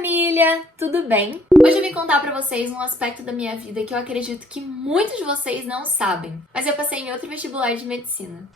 família! Tudo bem? Hoje eu vim contar pra vocês um aspecto da minha vida que eu acredito que muitos de vocês não sabem, mas eu passei em outro vestibular de medicina.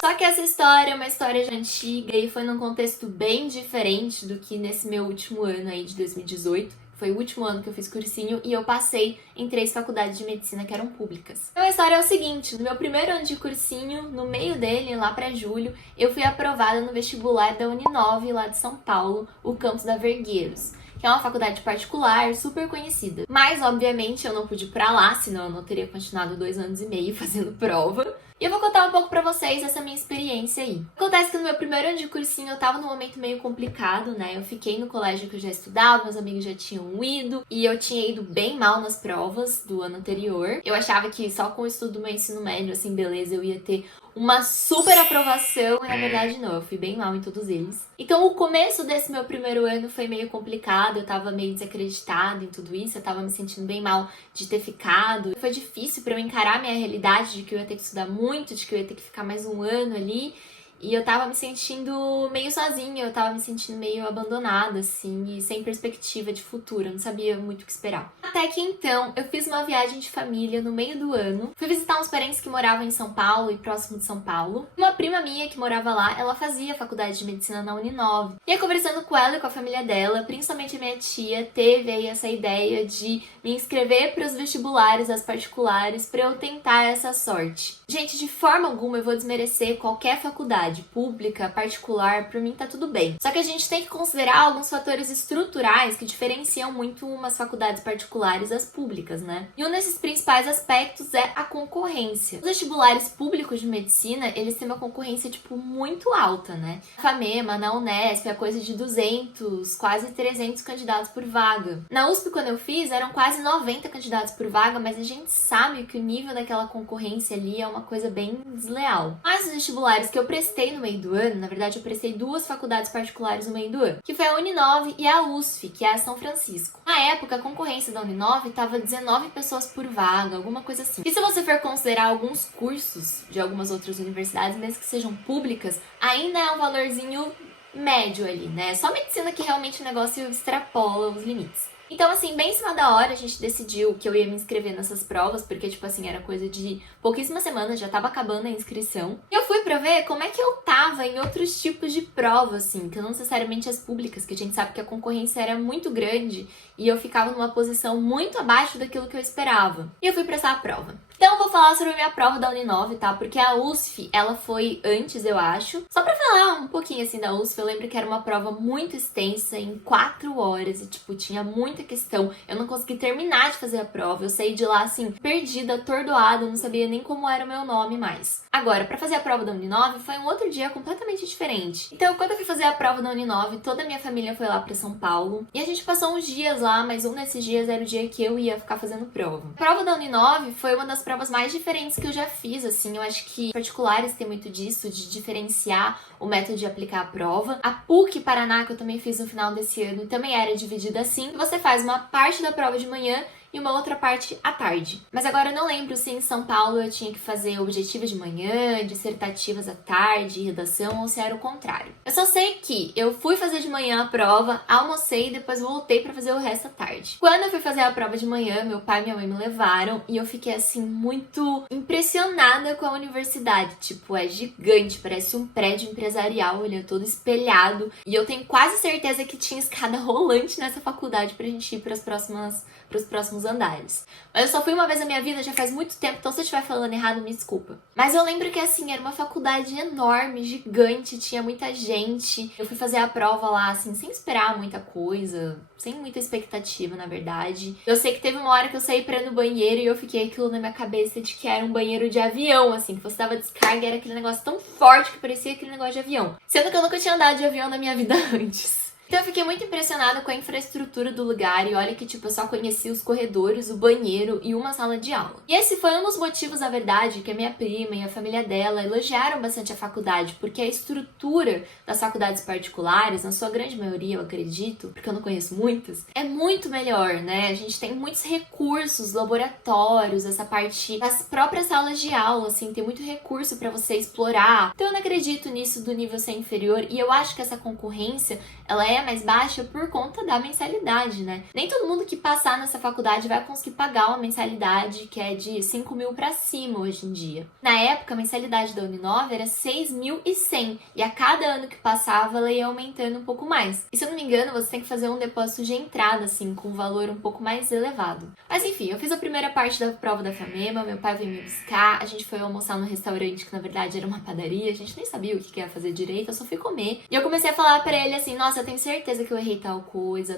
Só que essa história é uma história já antiga e foi num contexto bem diferente do que nesse meu último ano aí de 2018. Foi o último ano que eu fiz cursinho e eu passei em 3 faculdades de medicina que eram públicas. Então a história é o seguinte, no meu primeiro ano de cursinho, no meio dele, lá pra julho, eu fui aprovada no vestibular da Uninove lá de São Paulo, o campus da Vergueiros, que é uma faculdade particular super conhecida. Mas, obviamente, eu não pude ir pra lá, senão eu não teria continuado 2 anos e meio fazendo prova. E eu vou contar um pouco pra vocês essa minha experiência aí. Acontece que no meu primeiro ano de cursinho eu tava num momento meio complicado, né? Eu fiquei no colégio que eu já estudava, meus amigos já tinham ido, e eu tinha ido bem mal nas provas do ano anterior. Eu achava que só com o estudo do meu ensino médio, assim, beleza, eu ia ter uma super aprovação, e na verdade não, eu fui bem mal em todos eles. Então o começo desse meu primeiro ano foi meio complicado, eu tava meio desacreditada em tudo isso, eu tava me sentindo bem mal de ter ficado. Foi difícil pra eu encarar a minha realidade de que eu ia ter que estudar muito, de que eu ia ter que ficar mais um ano ali. E eu tava me sentindo meio sozinha, eu tava me sentindo meio abandonada, assim, e sem perspectiva de futuro, eu não sabia muito o que esperar. Até que então, eu fiz uma viagem de família no meio do ano, fui visitar uns parentes que moravam em São Paulo e próximo de São Paulo. Uma prima minha que morava lá, ela fazia faculdade de medicina na Uninove. E aí, conversando com ela e com a família dela, principalmente a minha tia, teve aí essa ideia de me inscrever para os vestibulares, as particulares, para eu tentar essa sorte. Gente, de forma alguma eu vou desmerecer qualquer faculdade pública, particular, pra mim tá tudo bem. Só que a gente tem que considerar alguns fatores estruturais que diferenciam muito umas faculdades particulares das públicas, né? E um desses principais aspectos é a concorrência. Os vestibulares públicos de medicina, eles têm uma concorrência, tipo, muito alta, né? Na FAMEMA, na Unesp, é coisa de 200, quase 300 candidatos por vaga. Na USP, quando eu fiz, eram quase 90 candidatos por vaga, mas a gente sabe que o nível daquela concorrência ali é uma coisa bem desleal. Mas os vestibulares que eu prestei no meio do ano, na verdade eu prestei 2 faculdades particulares no meio do ano, que foi a Uninove e a USF, que é a São Francisco. Na época, a concorrência da Uninove estava 19 pessoas por vaga, alguma coisa assim. E se você for considerar alguns cursos de algumas outras universidades, mesmo que sejam públicas, ainda é um valorzinho médio ali, né? Só medicina que realmente o negócio extrapola os limites. Então, assim, bem em cima da hora, a gente decidiu que eu ia me inscrever nessas provas, porque, tipo assim, era coisa de pouquíssimas semanas, já tava acabando a inscrição. E eu fui pra ver como é que eu tava em outros tipos de prova, assim, que não necessariamente as públicas, que a gente sabe que a concorrência era muito grande e eu ficava numa posição muito abaixo daquilo que eu esperava. E eu fui prestar a prova. Então eu vou falar sobre a minha prova da Uninove, tá? Porque a USF, ela foi antes, eu acho. Só pra falar um pouquinho, assim, da USF, eu lembro que era uma prova muito extensa, em 4 horas, e, tipo, tinha muita questão. Eu não consegui terminar de fazer a prova, eu saí de lá, assim, perdida, atordoada, não sabia nem como era o meu nome mais. Agora, pra fazer a prova da Uninove, foi um outro dia completamente diferente. Então, quando eu fui fazer a prova da Uninove, toda a minha família foi lá pra São Paulo, e a gente passou uns dias lá, mas um desses dias era o dia que eu ia ficar fazendo prova. A prova da Uninove foi uma das provas mais diferentes que eu já fiz, assim, eu acho que particulares tem muito disso, de diferenciar o método de aplicar a prova. A PUC Paraná, que eu também fiz no final desse ano, também era dividida assim, você faz uma parte da prova de manhã e uma outra parte à tarde. Mas agora eu não lembro se em São Paulo eu tinha que fazer objetivas de manhã, dissertativas à tarde, redação, ou se era o contrário. Eu só sei que eu fui fazer de manhã a prova, almocei e depois voltei pra fazer o resto à tarde. Quando eu fui fazer a prova de manhã, meu pai e minha mãe me levaram e eu fiquei assim muito impressionada com a universidade. Tipo, é gigante, parece um prédio empresarial, ele é todo espelhado. E eu tenho quase certeza que tinha escada rolante nessa faculdade pra gente ir pros próximos andares. Mas eu só fui uma vez na minha vida, já faz muito tempo, então se eu estiver falando errado, me desculpa. Mas eu lembro que, assim, era uma faculdade enorme, gigante, tinha muita gente. Eu fui fazer a prova lá, assim, sem esperar muita coisa, sem muita expectativa, na verdade. Eu sei que teve uma hora que eu saí pra ir no banheiro e eu fiquei aquilo na minha cabeça de que era um banheiro de avião, assim, que você dava descarga e era aquele negócio tão forte que parecia aquele negócio de avião. Sendo que eu nunca tinha andado de avião na minha vida antes. Então eu fiquei muito impressionada com a infraestrutura do lugar e olha que, tipo, eu só conheci os corredores, o banheiro e uma sala de aula. E esse foi um dos motivos, na verdade, que a minha prima e a família dela elogiaram bastante a faculdade, porque a estrutura das faculdades particulares, na sua grande maioria, eu acredito, porque eu não conheço muitas, é muito melhor, né? A gente tem muitos recursos, laboratórios, essa parte das próprias salas de aula, assim, tem muito recurso pra você explorar. Então eu não acredito nisso do nível ser inferior e eu acho que essa concorrência, ela é é mais baixa por conta da mensalidade, né? Nem todo mundo que passar nessa faculdade vai conseguir pagar uma mensalidade que é de 5 mil pra cima hoje em dia. Na época, a mensalidade da Uninove era 6.100 e a cada ano que passava ela ia aumentando um pouco mais. E se eu não me engano, você tem que fazer um depósito de entrada, assim, com um valor um pouco mais elevado. Mas enfim, eu fiz a primeira parte da prova da FAMEMA, meu pai veio me buscar, a gente foi almoçar no restaurante que na verdade era uma padaria, a gente nem sabia o que ia fazer direito, eu só fui comer. E eu comecei a falar pra ele assim, nossa, eu tenho certeza que eu errei tal coisa.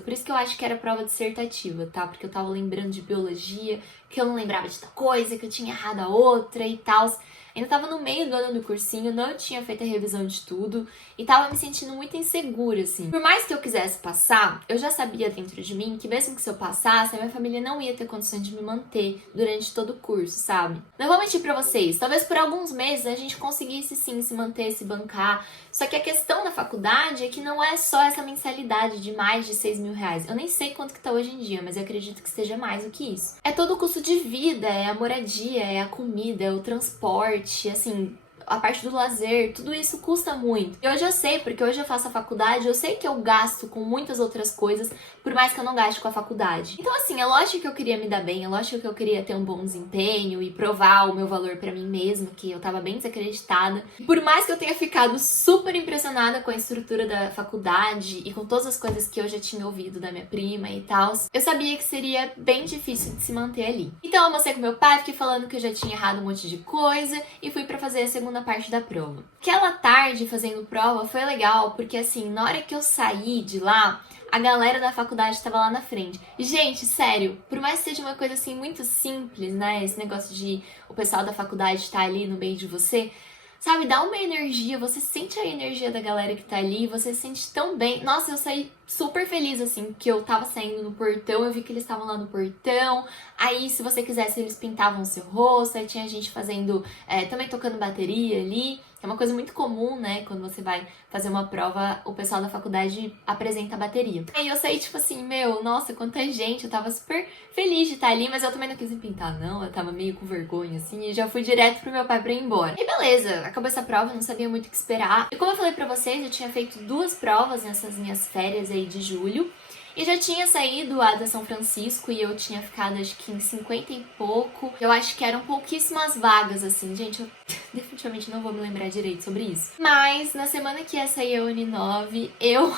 Por isso que eu acho que era prova dissertativa, tá? Porque eu tava lembrando de biologia, que eu não lembrava de tal coisa, que eu tinha errado a outra e tal. Ainda tava no meio do ano do cursinho, não tinha feito a revisão de tudo e tava me sentindo muito insegura, assim. Por mais que eu quisesse passar, eu já sabia dentro de mim que mesmo que se eu passasse, a minha família não ia ter condições de me manter durante todo o curso, sabe? Não vou mentir pra vocês, talvez por alguns meses a gente conseguisse sim se manter, se bancar, só que a questão da faculdade é que não é só essa mensalidade de mais de 6 mil reais. Eu nem sei quanto que tá hoje em dia, mas eu acredito que seja mais do que isso. É todo o custo de vida, é a moradia, é a comida, é o transporte, assim, a parte do lazer, tudo isso custa muito. E hoje eu sei, porque hoje eu faço a faculdade, eu sei que eu gasto com muitas outras coisas, por mais que eu não gaste com a faculdade. Então assim, é lógico que eu queria me dar bem, é lógico que eu queria ter um bom desempenho e provar o meu valor pra mim mesma, que eu tava bem desacreditada. Por mais que eu tenha ficado super impressionada com a estrutura da faculdade e com todas as coisas que eu já tinha ouvido da minha prima e tal, eu sabia que seria bem difícil de se manter ali. Então eu almocei com meu pai, fiquei falando que eu já tinha errado um monte de coisa e fui pra fazer a segunda parte da prova. Aquela tarde fazendo prova foi legal, porque assim, na hora que eu saí de lá, a galera da faculdade estava lá na frente. E, gente, sério, por mais que seja uma coisa assim muito simples, né? Esse negócio de o pessoal da faculdade estar ali no meio de você, sabe, dá uma energia, você sente a energia da galera que tá ali, você se sente tão bem. Nossa, eu saí super feliz, assim, que eu tava saindo no portão, eu vi que eles estavam lá no portão, aí se você quisesse eles pintavam o seu rosto, aí tinha gente fazendo, também tocando bateria ali, que é uma coisa muito comum, né, quando você vai fazer uma prova, o pessoal da faculdade apresenta a bateria. Aí eu saí tipo assim, meu, nossa, quanta gente, eu tava super feliz de estar ali, mas eu também não quis me pintar não, eu tava meio com vergonha, assim, e já fui direto pro meu pai pra ir embora. E beleza, acabou essa prova, eu não sabia muito o que esperar. E como eu falei pra vocês, eu tinha feito 2 provas nessas minhas férias aí de julho, e já tinha saído a da São Francisco e eu tinha ficado acho que em 50 e pouco. Eu acho que eram pouquíssimas vagas, assim. Gente, eu definitivamente não vou me lembrar direito sobre isso. Mas na semana que ia sair a Uninove, eu,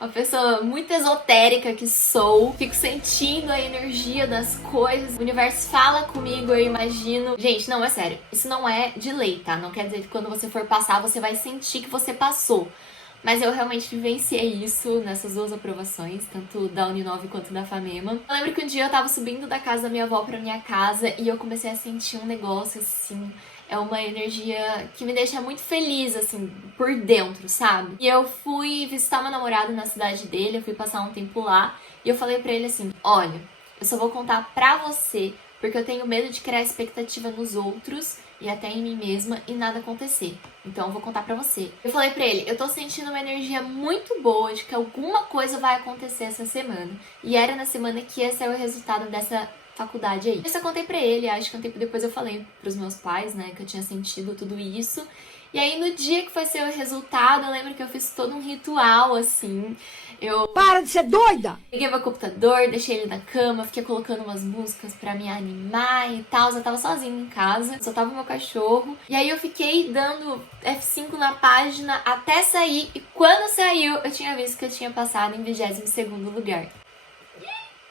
uma pessoa muito esotérica que sou, fico sentindo a energia das coisas. O universo fala comigo, eu imagino. Gente, não, é sério. Isso não é de lei, tá? Não quer dizer que quando você for passar, você vai sentir que você passou. Mas eu realmente vivenciei isso nessas 2 aprovações, tanto da Uninove quanto da FAMEMA. Eu lembro que um dia eu tava subindo da casa da minha avó pra minha casa e eu comecei a sentir um negócio assim, é uma energia que me deixa muito feliz, assim, por dentro, sabe? E eu fui visitar meu namorado na cidade dele, eu fui passar um tempo lá e eu falei pra ele assim, olha, eu só vou contar pra você porque eu tenho medo de criar expectativa nos outros e até em mim mesma e nada acontecer. Então eu vou contar pra você. Eu falei pra ele, eu tô sentindo uma energia muito boa de que alguma coisa vai acontecer essa semana. E era na semana que ia ser o resultado dessa faculdade aí. Isso eu contei pra ele, acho que um tempo depois eu falei pros meus pais, né, que eu tinha sentido tudo isso. E aí no dia que foi ser o resultado, eu lembro que eu fiz todo um ritual, assim. Para de ser doida! Peguei meu computador, deixei ele na cama, fiquei colocando umas músicas pra me animar e tal. Eu tava sozinha em casa, só tava o meu cachorro. E aí eu fiquei dando F5 na página até sair. E quando saiu, eu tinha visto que eu tinha passado em 22º lugar.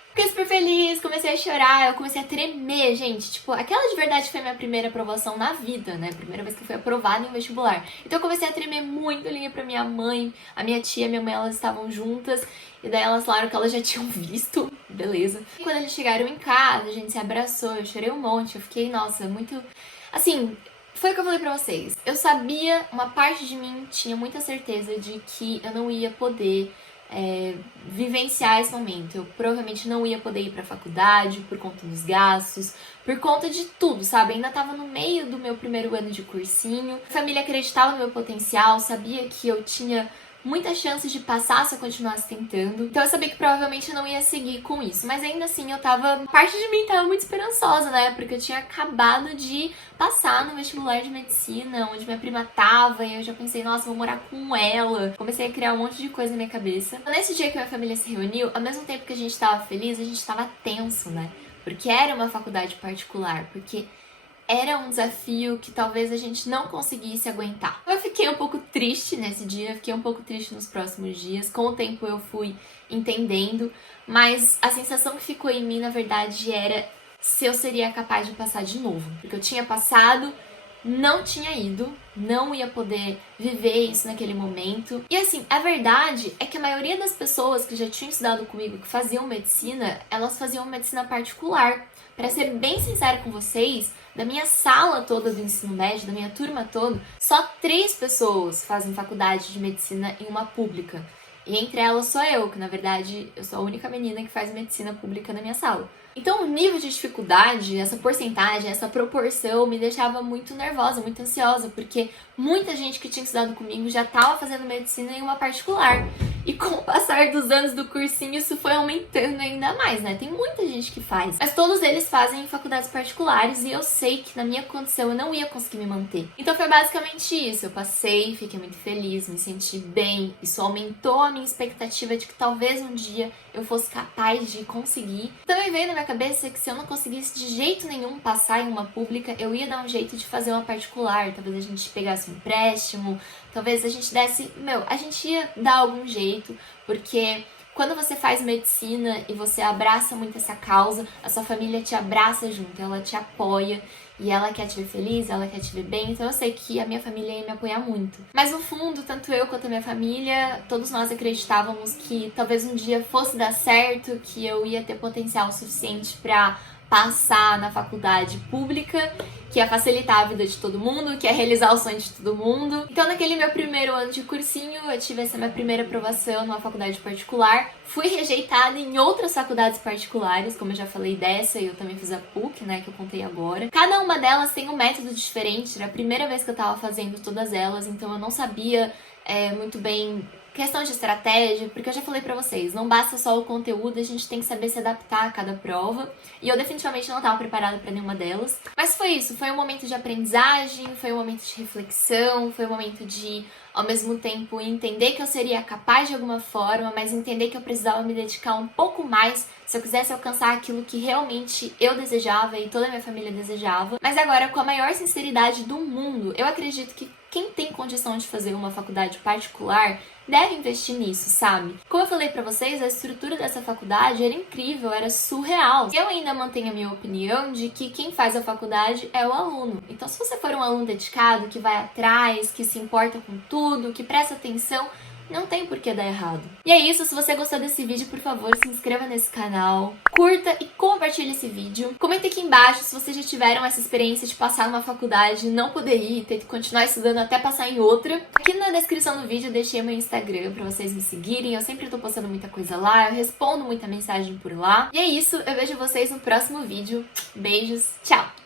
Fiquei super feliz, comecei a chorar, eu comecei a tremer, gente. Tipo, aquela de verdade foi a minha primeira aprovação na vida, né? Primeira vez que eu fui aprovada em vestibular. Então eu comecei a tremer muito, eu liguei pra minha mãe, a minha tia, a minha mãe, elas estavam juntas. E daí elas falaram que elas já tinham visto, beleza. E quando eles chegaram em casa, a gente se abraçou, eu chorei um monte, eu fiquei, nossa, muito... Assim, foi o que eu falei pra vocês. Eu sabia, uma parte de mim tinha muita certeza de que eu não ia poder vivenciar esse momento. Eu provavelmente não ia poder ir pra faculdade por conta dos gastos, por conta de tudo, sabe? Ainda tava no meio do meu primeiro ano de cursinho. A família acreditava no meu potencial, sabia que eu tinha muitas chances de passar se eu continuasse tentando. Então eu sabia que provavelmente eu não ia seguir com isso. Mas ainda assim parte de mim tava muito esperançosa, né? Porque eu tinha acabado de passar no vestibular de medicina, onde minha prima tava, e eu já pensei, nossa, vou morar com ela. Comecei a criar um monte de coisa na minha cabeça. Nesse dia que minha família se reuniu, ao mesmo tempo que a gente tava feliz, a gente tava tenso, né? Porque era uma faculdade particular, porque era um desafio que talvez a gente não conseguisse aguentar. Eu fiquei um pouco triste nesse dia, fiquei um pouco triste nos próximos dias. Com o tempo eu fui entendendo, mas a sensação que ficou em mim, na verdade, era se eu seria capaz de passar de novo. Porque eu tinha passado, não tinha ido, não ia poder viver isso naquele momento. E assim, a verdade é que a maioria das pessoas que já tinham estudado comigo, que faziam medicina, elas faziam medicina particular. Pra ser bem sincera com vocês, da minha sala toda do ensino médio, da minha turma toda, só 3 pessoas fazem faculdade de medicina em uma pública. E entre elas sou eu, que na verdade eu sou a única menina que faz medicina pública na minha sala. Então o nível de dificuldade, essa porcentagem, essa proporção me deixava muito nervosa, muito ansiosa, porque muita gente que tinha estudado comigo já estava fazendo medicina em uma particular. E com o passar dos anos do cursinho, isso foi aumentando ainda mais, né? Tem muita gente que faz. Mas todos eles fazem em faculdades particulares e eu sei que na minha condição eu não ia conseguir me manter. Então foi basicamente isso. Eu passei, fiquei muito feliz, me senti bem. Isso aumentou a minha expectativa de que talvez um dia eu fosse capaz de conseguir. Também veio na minha cabeça que se eu não conseguisse de jeito nenhum passar em uma pública, eu ia dar um jeito de fazer uma particular. Talvez a gente pegasse um empréstimo, talvez a gente desse... a gente ia dar algum jeito, porque quando você faz medicina e você abraça muito essa causa, a sua família te abraça junto, ela te apoia e ela quer te ver feliz, ela quer te ver bem, então eu sei que a minha família ia me apoiar muito. Mas no fundo, tanto eu quanto a minha família, todos nós acreditávamos que talvez um dia fosse dar certo, que eu ia ter potencial suficiente pra passar na faculdade pública, que ia facilitar a vida de todo mundo, que ia realizar o sonho de todo mundo. Então, naquele meu primeiro ano de cursinho, eu tive essa minha primeira aprovação numa faculdade particular. Fui rejeitada em outras faculdades particulares, como eu já falei dessa, e eu também fiz a PUC, né, que eu contei agora. Cada uma delas tem um método diferente, era a primeira vez que eu tava fazendo todas elas, então eu não sabia muito bem questão de estratégia, porque eu já falei pra vocês, não basta só o conteúdo, a gente tem que saber se adaptar a cada prova, e eu definitivamente não estava preparada pra nenhuma delas. Mas foi isso, foi um momento de aprendizagem, foi um momento de reflexão, foi um momento de, ao mesmo tempo, entender que eu seria capaz de alguma forma, mas entender que eu precisava me dedicar um pouco mais se eu quisesse alcançar aquilo que realmente eu desejava e toda a minha família desejava. Mas agora, com a maior sinceridade do mundo, eu acredito que quem tem condição de fazer uma faculdade particular deve investir nisso, sabe? Como eu falei pra vocês, a estrutura dessa faculdade era incrível, era surreal. Eu ainda mantenho a minha opinião de que quem faz a faculdade é o aluno. Então, se você for um aluno dedicado, que vai atrás, que se importa com tudo, que presta atenção, não tem por que dar errado. E é isso, se você gostou desse vídeo, por favor, se inscreva nesse canal, curta e compartilhe esse vídeo. Comenta aqui embaixo se vocês já tiveram essa experiência de passar numa faculdade, não poder ir, ter que continuar estudando até passar em outra. Aqui na descrição do vídeo eu deixei meu Instagram pra vocês me seguirem, eu sempre tô postando muita coisa lá, eu respondo muita mensagem por lá. E é isso, eu vejo vocês no próximo vídeo. Beijos, tchau!